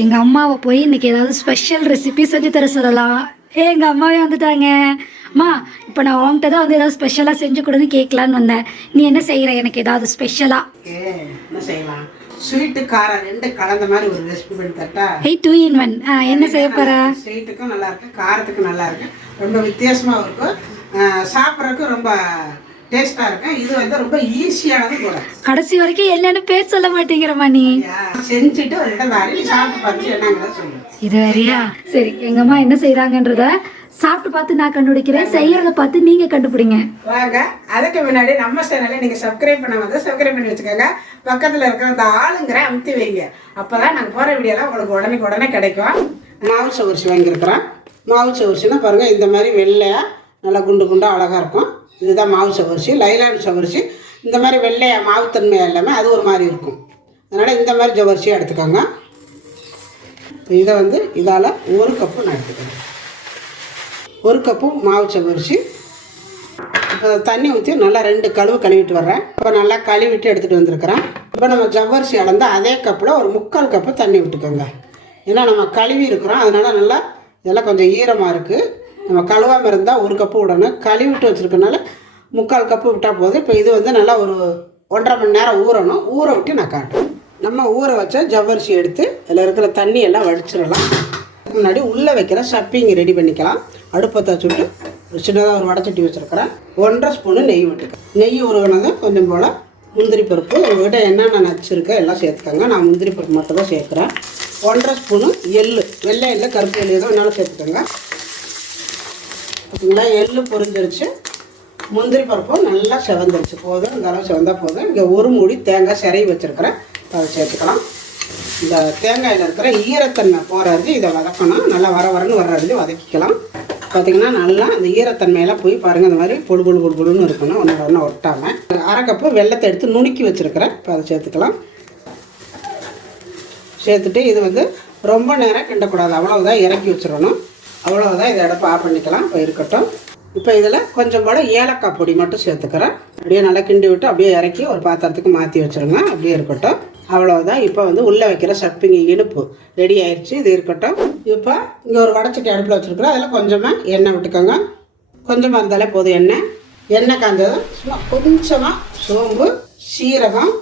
எங்க அம்மாவை போய் இன்னைக்கு ஏதாவது ஸ்பெஷல் ரெசிபி செஞ்சு தர சொல்லலாம். ஏ எங்க அம்மாவே வந்துட்டாங்க. அம்மா இப்போ நான் உன்கிட்ட தான் வந்து ஏதாவது ஸ்பெஷலாக செஞ்சு கொடுன்னு கேட்கலான்னு வந்தேன். நீ என்ன செய்கிற எனக்கு ஏதாவது ஸ்பெஷலாக என்ன செய்யலாம்? ஸ்வீட்டு காரம் ரெண்டு கலந்த மாதிரி ஒரு ரெசிபி பண்ணி தட்டா? ஏய் டூ இன் ஒன் என்ன செய்ய போற? ஸ்வீட்டுக்கும் நல்லா இருக்கு காரத்துக்கும் நல்லா இருக்கு. ரொம்ப வித்தியாசமாகவும் இருக்கும். சாப்பிட்றதுக்கும் ரொம்ப டேஸ்டா இருக்கும் இது வந்து ரொம்ப ஈஸியானது கூட. கடைசி வரைக்கும் என்னன்னு பேர் சொல்ல மாட்டேங்கிறம்மா நீ செஞ்சுட்டு ஒரு இடம் வாரி சாப்பிட்டு பார்த்துட்டு என்னங்கிறத சொல்லு இது வேறையா? சரி எங்க அம்மா என்ன செய்றாங்கன்றத சாப்பிட்டு பார்த்து நான் கண்டுபிடிக்கிறேன். செய்யறத பார்த்து நீங்க கண்டுபிடிங்க. வாங்க அதுக்கு முன்னாடி நம்ம சேனலை நீங்க சப்ஸ்கிரைப் பண்ண வந்து சப்ஸ்கிரைப் பண்ணி வச்சுக்கோங்க. பக்கத்துல இருக்கிற அந்த ஆளுங்கிற அமுத்தி வைங்க. அப்பதான் நாங்க போற வீடியோலாம் உங்களுக்கு உடனே உடனே கிடைக்கும். மாவு சவரிசி வாங்கியிருக்கிறோம் மாவு சவரிசினா பாருங்க இந்த மாதிரி வெள்ளையா நல்லா குண்டு குண்டா அழகா இருக்கும். இதுதான் மாவு சவரிசி லைலான் சவரிசி. இந்த மாதிரி வெள்ளை மாவுத்தன்மை எல்லாமே அது ஒரு மாதிரி இருக்கும். அதனால் இந்த மாதிரி ஜவரிசியாக எடுத்துக்கோங்க. இதை வந்து இதால் ஒரு கப்பு நான் எடுத்துக்கிறேன். ஒரு கப்பு மாவு சவரிசி. இப்போ தண்ணி ஊற்றி நல்லா ரெண்டு கழுவு கழுவிட்டு வர்றேன். இப்போ நல்லா கழுவிட்டு எடுத்துகிட்டு வந்திருக்கிறேன். இப்போ நம்ம ஜவ்வரிசி அளந்து அதே கப்பில் ஒரு முக்கால் கப்பு தண்ணி விட்டுக்கோங்க. ஏன்னா நம்ம கழுவி இருக்கிறோம். அதனால் நல்லா இதெல்லாம் கொஞ்சம் ஈரமாக இருக்குது நம்ம கழுவாமல் இருந்தால் ஒரு கப்பு விடணும் கழுவிட்டு வச்சுருக்கனால முக்கால் கப்பு விட்டால் போதும். இப்போ இது வந்து நல்லா ஒரு ஒன்றரை மணி நேரம் ஊறணும். ஊற விட்டு நான் காட்டுறேன். நம்ம ஊற வச்ச ஜவ்வரிசி எடுத்து அதில் இருக்கிற தண்ணி எல்லாம் வடிச்சிடலாம். முன்னாடி உள்ளே வைக்கிற சப்பிங் ரெடி பண்ணிக்கலாம். அடுப்பத்தை வச்சுட்டு ஒரு சின்னதாக ஒரு வடச்சட்டி வச்சுருக்கிறேன். ஒன்றரை ஸ்பூனு நெய் விட்டுக்கேன் நெய் உருகினதும் கொஞ்சம் போல் முந்திரி பருப்பு. உங்கள்கிட்ட என்னென்ன நச்சுருக்கோ எல்லாம் சேர்த்துக்கோங்க. நான் முந்திரி பருப்பு மட்டும் தான் சேர்க்குறேன். ஒன்றரை ஸ்பூனு எள்ளு. வெள்ளை எள்ளு கருப்பு எள்ளு எதுவும் என்னால் சேர்த்துக்கோங்க. எள்ளு பொரிஞ்சிருச்சு. முந்திரி பருப்பும் நல்லா செவந்துருச்சு. போதும் இந்த அளவு செவந்தால் போதும். இங்கே ஒரு மூடி தேங்காய் சிறை வச்சுருக்கிறேன். அதை சேர்த்துக்கலாம். இந்த தேங்காயில் இருக்கிற ஈரத்தன்மை போகிறது இதை வதக்கணும். நல்லா வர வரன்னு வர்றது வதக்கிக்கலாம். பார்த்திங்கன்னா நல்லா அந்த ஈரத்தன்மையெல்லாம் போய் பாருங்கள் இந்த மாதிரி பொடு பொடு பொடு பொடுன்னு இருக்கணும். ஒன்று ஒன்று ஒட்டாமல் அரை கப்பு வெள்ளத்தை எடுத்து நுணுக்கி வச்சுருக்கிறேன். இப்போ அதை சேர்த்துக்கலாம். சேர்த்துட்டு இது வந்து ரொம்ப நேரம் கிண்டக்கூடாது. அவ்வளவுதான் இறக்கி வச்சிடணும். அவ்வளவுதான் இதை அடுப்பு ஆஃப் பண்ணிக்கலாம். இப்போ இருக்கட்டும். இப்போ இதில் கொஞ்சம் கூட ஏலக்காய் பொடி மட்டும் சேர்த்துக்கிறேன். அப்படியே நல்லா கிண்டி விட்டு அப்படியே இறக்கி ஒரு பாத்திரத்துக்கு மாற்றி வச்சிருங்க. அப்படியே இருக்கட்டும். அவ்வளோதான் இப்போ வந்து உள்ளே வைக்கிற சப்பிங்க இனிப்பு ரெடி ஆயிடுச்சு. இது இருக்கட்டும். இப்போ இங்கே ஒரு வடச்சட்டி அடுப்பில் வச்சுருக்குறோம் அதில் கொஞ்சமாக எண்ணெய் விட்டுக்கோங்க. கொஞ்சமாக இருந்தாலே போதும் எண்ணெய். எண்ணெய் காய்ஞ்சதும் சும்மா கொஞ்சமாக சோம்பு சீரகம்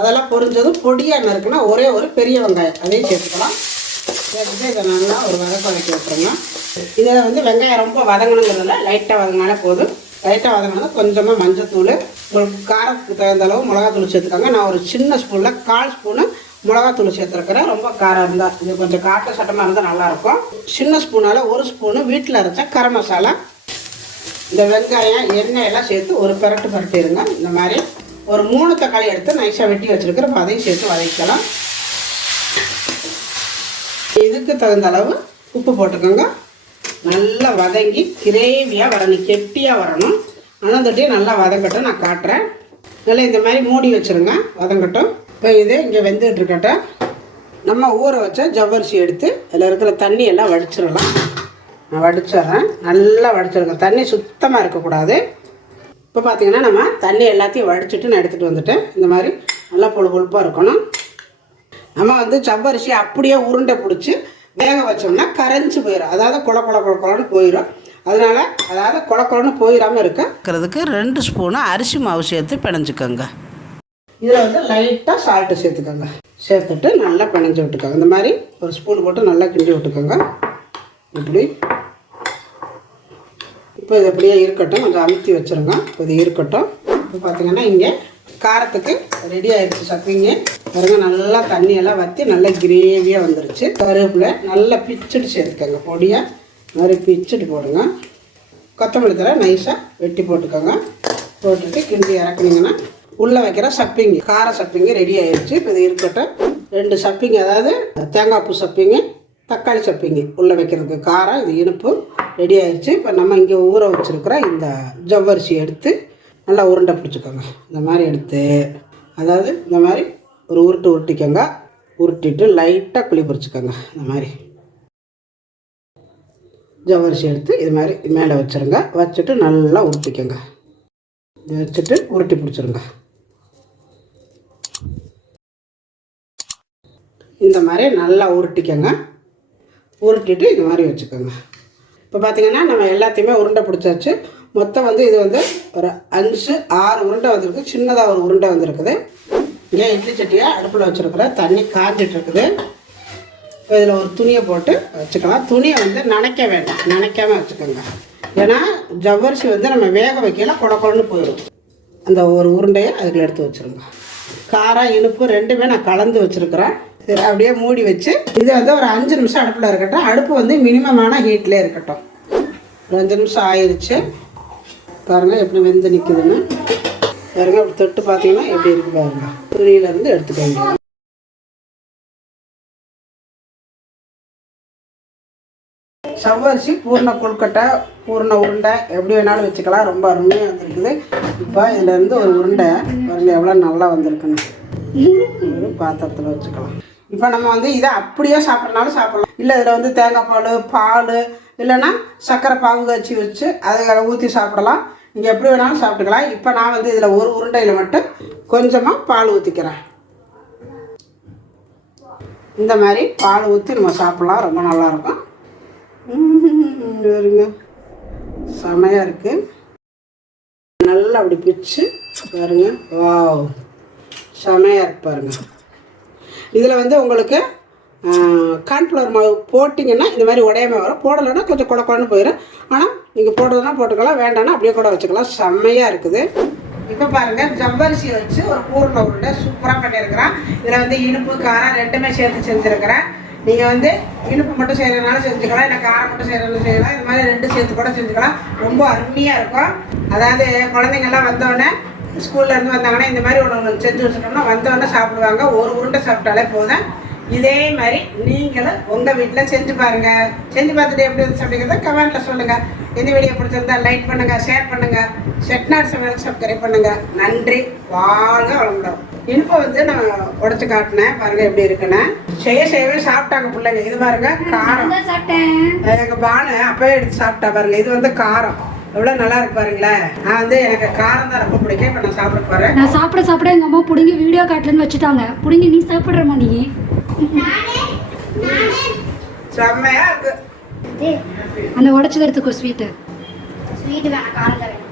அதெல்லாம் பொரிஞ்சதும் பொடியாக நறுக்குன்னா ஒரே ஒரு பெரிய வெங்காயம். அதையும் சேர்த்துக்கலாம். சேர்த்துட்டு இதை நல்லா ஒரு வதக்க வதக்கி விட்டுருங்க. இதில் வந்து வெங்காயம் ரொம்ப வதங்கணுங்கிறதுல லைட்டாக வதங்கினாலே போதும். லைட்டாக வதங்கினா கொஞ்சமாக மஞ்சத்தூள் உங்களுக்கு காரத்துக்கு தகுந்த அளவு மிளகாத்தூள் சேர்த்துக்காங்க. நான் ஒரு சின்ன ஸ்பூனில் கால் ஸ்பூனு மிளகாத்தூள் சேர்த்துருக்கிறேன். ரொம்ப காரம் இருந்தால் இது கொஞ்சம் காட்ட சட்டமாக இருந்தால் நல்லாயிருக்கும். சின்ன ஸ்பூனால் ஒரு ஸ்பூனு வீட்டில் அரைச்ச கரம் மசாலா. இந்த வெங்காயம் எண்ணெய் எல்லாம் சேர்த்து ஒரு பெரட்டு பரட்டிடுங்க இந்த மாதிரி ஒரு மூணு தக்காளி எடுத்து நைஸாக வெட்டி வச்சுருக்கிறப்ப அதையும் சேர்த்து வதக்கலாம் இதுக்கு தகுந்த அளவு உப்பு போட்டுக்கோங்க. நல்லா வதங்கி கிரேவியாக வரணும் கெட்டியாக வரணும். அனந்தட்டியும் நல்லா வதங்கட்டும் நான் காட்டுறேன். நல்லா இந்த மாதிரி மூடி வச்சுருங்க வதங்கட்டும். இப்போ இது இங்கே வெந்துட்டு இருக்கட்டும் நம்ம ஊற வச்ச ஜவ்வரிசி எடுத்து அதில் இருக்கிற தண்ணி எல்லாம் வடிச்சிடலாம். நான் வடிச்சிடுறேன். நல்லா வடிச்சிருங்க. தண்ணி சுத்தமாக இருக்கக்கூடாது. இப்போ பார்த்தீங்கன்னா நம்ம தண்ணி எல்லாத்தையும் வடிச்சிட்டு நான் எடுத்துகிட்டு வந்துட்டேன். இந்த மாதிரி நல்லா பொழு பொழுப்பாக இருக்கணும். நம்ம வந்து ஜவ்வரிசி அப்படியே உருண்டை பிடிச்சி வேக வச்சோம்னா கரைஞ்சி போயிடும் அதாவது குள குள குள குளன்னு போயிடும் அதனால அதாவது குள குளன்னு போயிடாமல் இருக்கிறதுக்கு ரெண்டு ஸ்பூனு அரிசி மாவு சேர்த்து பிணைஞ்சுக்கோங்க. இதில் வந்து லைட்டாக சால்ட்டு சேர்த்துக்கோங்க. சேர்த்துட்டு நல்லா பிணைஞ்சு விட்டுக்கோங்க. இந்த மாதிரி ஒரு ஸ்பூன் போட்டு நல்லா கிண்டி விட்டுக்கோங்க. இப்படி. இப்போ இது அப்படியே இருக்கட்டும். கொஞ்சம் அமுத்தி வச்சுருங்க. இப்போ இது இருக்கட்டும். இப்போ பார்த்தீங்கன்னா இங்கே காரத்துக்கு ரெடி ஆயிடுச்சு சப்பிங்க பாருங்க நல்லா தண்ணியெல்லாம் வற்றி நல்லா கிரேவியாக வந்துருச்சு. கருவேப்பிலை நல்லா பிச்சுட்டு சேர்த்துக்கோங்க பொடியாக இந்த மாதிரி பிச்சுட்டு போடுங்க. கொத்தமல்லி தலை நைஸாக வெட்டி போட்டுக்கோங்க. போட்டுட்டு கிண்டி இறக்குனீங்கன்னா உள்ளே வைக்கிற சப்பிங்க கார சப்பிங்க ரெடி ஆயிடுச்சு இப்போ இது இருக்கட்டும். ரெண்டு சப்பிங்க அதாவது தேங்காய் பூ சப்பிங்க தக்காளி சப்பிங்க உள்ளே வைக்கிறதுக்கு காரம் இது இனிப்பு ரெடி ஆயிடுச்சு இப்போ நம்ம இங்கே ஊற வச்சுருக்கிற இந்த ஜவ்வரிசி எடுத்து நல்லா உருண்டை பிடிச்சிக்கோங்க. இந்த மாதிரி எடுத்து அதாவது இந்த மாதிரி ஒரு உருட்டு உருட்டிக்கோங்க. உருட்டிட்டு லைட்டாக குழி பறிச்சுக்கோங்க இந்த மாதிரி. ஜவரிசி எடுத்து இது மாதிரி மேலே வச்சுருங்க. வச்சுட்டு நல்லா உருட்டிக்கோங்க. வச்சுட்டு உருட்டி பிடிச்சிருங்க. இந்த மாதிரி நல்லா உருட்டிக்கோங்க. உருட்டிட்டு இது மாதிரி வச்சுக்கோங்க. இப்போ பார்த்தீங்கன்னா நம்ம எல்லாத்தையுமே உருண்டை பிடிச்சாச்சு. மொத்தம் வந்து இது வந்து ஒரு அஞ்சு ஆறு உருண்டை வந்திருக்கு. சின்னதாக ஒரு உருண்டை வந்திருக்குது. இங்கே இட்லி சட்டியை அடுப்பில் வச்சுருக்குறேன் தண்ணி காஞ்சிட்ருக்குது. இதில் ஒரு துணியை போட்டு வச்சுக்கலாம். துணியை வந்து நனைக்க வேண்டாம். நினைக்காம வச்சுக்கோங்க. ஏன்னா ஜவ்வரிசி வந்து நம்ம வேக வைக்கல கொட போயிடும். அந்த ஒரு உருண்டையை அதுக்குள்ள எடுத்து வச்சுருங்க. காரம் இனிப்பு ரெண்டுமே நான் கலந்து வச்சுருக்குறேன். சரி அப்படியே மூடி வச்சு இது வந்து ஒரு அஞ்சு நிமிஷம் அடுப்பில் இருக்கட்டும். அடுப்பு வந்து மினிமமான ஹீட்லேயே இருக்கட்டும். ஒரு அஞ்சு நிமிஷம் ஆயிடுச்சு பாருங்கள் எப்படி வெந்து நிற்குதுன்னு பாருங்க அப்படி தொட்டு பார்த்தீங்கன்னா எப்படி இருக்கு பாருங்க. துணியிலேருந்து எடுத்துக்கோங்க. சவ்வரிசி பூர்ண கொழுக்கட்டை பூர்ண உருண்டை எப்படி வேணாலும் வச்சுக்கலாம். ரொம்ப அருமையாக வந்துருக்குது. இப்போ இதுலேருந்து ஒரு உருண்டை பாருங்க எவ்வளோ நல்லா வந்திருக்குன்னு. ஒரு பாத்திரத்தில் வச்சுக்கலாம். இப்போ நம்ம வந்து இதை அப்படியே சாப்பிட்றனாலும் சாப்பிட்லாம். இல்லை இதில் வந்து தேங்காய் பால் பால் இல்லைன்னா சர்க்கரை பாகு வச்சு வச்சு அதை ஊற்றி சாப்பிடலாம். நீங்கள் எப்படி வேணாலும் சாப்பிட்டுக்கலாம். இப்போ நான் வந்து இதில் ஒரு உருண்டையில் மட்டும் கொஞ்சமாக பால் ஊற்றிக்கிறேன் இந்த மாதிரி பால் ஊற்றி நம்ம சாப்பிட்லாம். ரொம்ப நல்லாயிருக்கும் வருங்க செமையாக இருக்குது நல்லா அப்படி பிச்சு பாருங்க. வாவ் செமையாக இருக்கு பாருங்க. இதில் வந்து உங்களுக்கு கார்ன்ஃப்ளவர் மாவு போட்டிங்கன்னா இந்த மாதிரி உடையாம வரும். போடலைன்னா கொஞ்சம் குட போயிடும் நீங்கள் போடுறதுனா போட்டுக்கலாம் வேண்டாம்னா அப்படியே கூட வச்சுக்கலாம். செம்மையாக இருக்குது. இப்போ பாருங்கள் ஜவ்வரிசி வச்சு ஒரு பூர்ண உருண்டை சூப்பராக பண்ணியிருக்கிறேன். இதில் வந்து இனிப்பு காரம் ரெண்டுமே சேர்த்து செஞ்சுருக்கிறேன். நீங்கள் வந்து இனிப்பு மட்டும் செய்கிறதுனால செஞ்சுக்கலாம் இல்லை காரம் மட்டும் செய்கிறதுனால செய்யலாம். இது மாதிரி ரெண்டு சேர்த்து கூட செஞ்சுக்கலாம். ரொம்ப அருமையாக இருக்கும். அதாவது குழந்தைங்கள்லாம் வந்தோடனே ஸ்கூல்லேருந்து வந்தாங்கன்னா இந்த மாதிரி ஒன்று ஒன்று செஞ்சு வச்சுட்டோம்னா வந்தோடனே சாப்பிடுவாங்க. ஒரு உருண்டை சாப்பிட்டாலே போதும். இதே மாதிரி நீங்களும் உங்கள் வீட்டில் செஞ்சு பாருங்க. செஞ்சு பார்த்துட்டு எப்படி வந்து அப்படிங்கிறத கமெண்ட்டில் சொல்லுங்கள் இந்த வீடியோ பிடிச்சிருந்தா லைக் பண்ணுங்கள் ஷேர் பண்ணுங்கள் செட்நாட் சமையலுக்கு சப்ஸ்கிரைப் பண்ணுங்கள் நன்றி. வாழ்க வளமுடன். இனிப்பை வந்து நான் உடச்சி காட்டினேன். பாருங்க எப்படி இருக்குன்னு. செய்ய செய்யவே சாப்பிட்டாங்க பிள்ளைங்க. இது பாருங்க காரம். எங்கள் பானு அப்பவே எடுத்து சாப்பிட்டா பாருங்க. இது வந்து காரம். எவ்வளோ நல்லா இருக்கு பாருங்களேன் நான் வந்து எனக்கு காரம் தான் ரொம்ப பிடிக்கும். இப்போ நான் சாப்பிட போகிறேன் நான் சாப்பிட சாப்பிட எங்க அம்மா புடுங்கி வீடியோ காட்டலன்னு வச்சுட்டாங்க. புடுங்கி நீ சாப்பிடுறமா நீ செம்மையா இருக்கு. அந்த உடச்சது எடுத்துக்கோ ஸ்வீட்டு ஸ்வீட் வேணாம் காரம் தான் வேணும்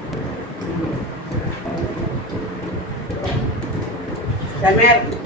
செம்மையா இருக்கு.